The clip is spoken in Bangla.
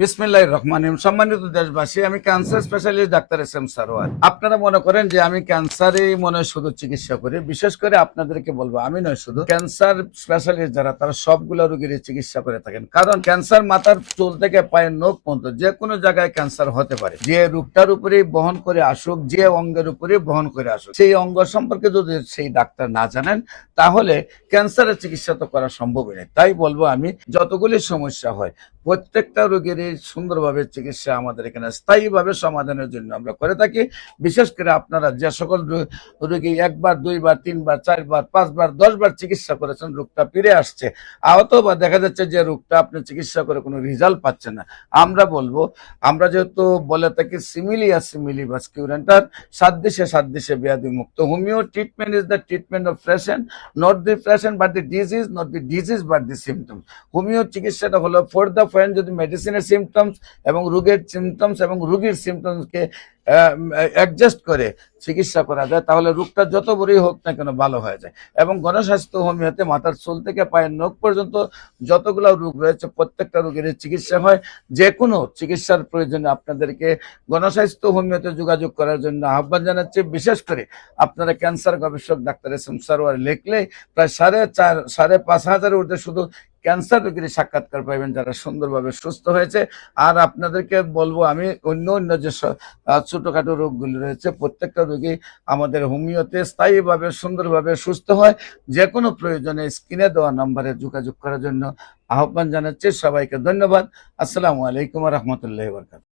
বিসমিল্লাহ রহমান সম্মানিত দেশবাসী, আমি cancer specialist doctor S M Sarwar. আপনারা মনে করেন যে আমি ক্যান্সারই মনে শুধু চিকিৎসা করি? বিশেষ করে আপনাদেরকে বলব, আমি নয় শুধু, ক্যান্সার স্পেশালিস্ট যারা, তারা সবগুলো রোগীর চিকিৎসা করে থাকেন। কারণ ক্যান্সার মাথার চুল থেকে পায়ের নখ পর্যন্ত যে কোনো জায়গায় ক্যান্সার হতে পারে। যে রোগটার উপরেই বহন করে আসুক, যে অঙ্গের উপরে বহন করে আসুক, সেই অঙ্গ সম্পর্কে যদি সেই ডাক্তার না জানেন, তাহলে ক্যান্সারের চিকিৎসা তো করা সম্ভবই নয়। তাই বলব আমি, যতগুলি সমস্যা হয় প্রত্যেকটা রোগেরই সুন্দরভাবে চিকিৎসা আমাদের এখানে স্থায়ীভাবে সমাধানের জন্য আমরা করে থাকি। বিশেষ করে আপনারা যে সকল রোগী একবার, দুইবার, তিনবার, চারবার, পাঁচবার, দশবার চিকিৎসা করেছেন, রোগটা ফিরে আসছে। আহত বা দেখা যাচ্ছে যে রোগটা আপনি চিকিৎসা করে কোনো রেজাল্ট পাচ্ছেন না। আমরা বলব, আমরা যেহেতু বলে থাকি সিমিলিয়া সিমিলি বা কিউরেন্টার সাত দেশে সাত দেশে ব্যাধি মুক্ত homeo treatment is the treatment of patient not the patient but the disease, not the disease but the symptoms homeo চিকিৎসাটা হলো ফর দ্য পয়েন্ট যদি মেডিসিনের সিমটমস এবং রোগের সিমটমস এবং রোগীর সিমটমসকে অ্যাডজাস্ট করে চিকিৎসা করা যায়, তাহলে রোগটা যত বড়ই হোক না কেন ভালো হয়ে যায়। এবং গণস্বাস্থ্য হোমিওতে মাথার চুল থেকে পায়ের নখ পর্যন্ত যতগুলো রোগ রয়েছে, প্রত্যেকটা রোগের চিকিৎসা হয়। যে কোনো চিকিৎসার প্রয়োজনে আপনাদেরকে গণস্বাস্থ্য হোমিওতে যোগাযোগ করার জন্য আহ্বান জানাচ্ছি। বিশেষ করে আপনারা ক্যান্সার গবেষক ডাক্তার এস এম সারোয়ার লিখলে প্রায় সাড়ে চার, সাড়ে পাঁচ হাজারের ঊর্ধ্বে শুধু ক্যান্সার রোগীর সাক্ষাৎকার পাইবেন যারা সুন্দরভাবে সুস্থ হয়েছে। আর আপনাদেরকে বলব, আমি অন্য অন্য যে ছোটোখাটো রোগগুলি রয়েছে, প্রত্যেকটা রোগী আমাদের হোমিওতে স্থায়ীভাবে, সুন্দরভাবে সুস্থ হয়। যে কোনো প্রয়োজনে স্ক্রিনে দেওয়া নম্বরে যোগাযোগ করার জন্য আহ্বান জানাচ্ছি। সবাইকে ধন্যবাদ। আসসালামু আলাইকুম রহমতুল্লাহ বরকাত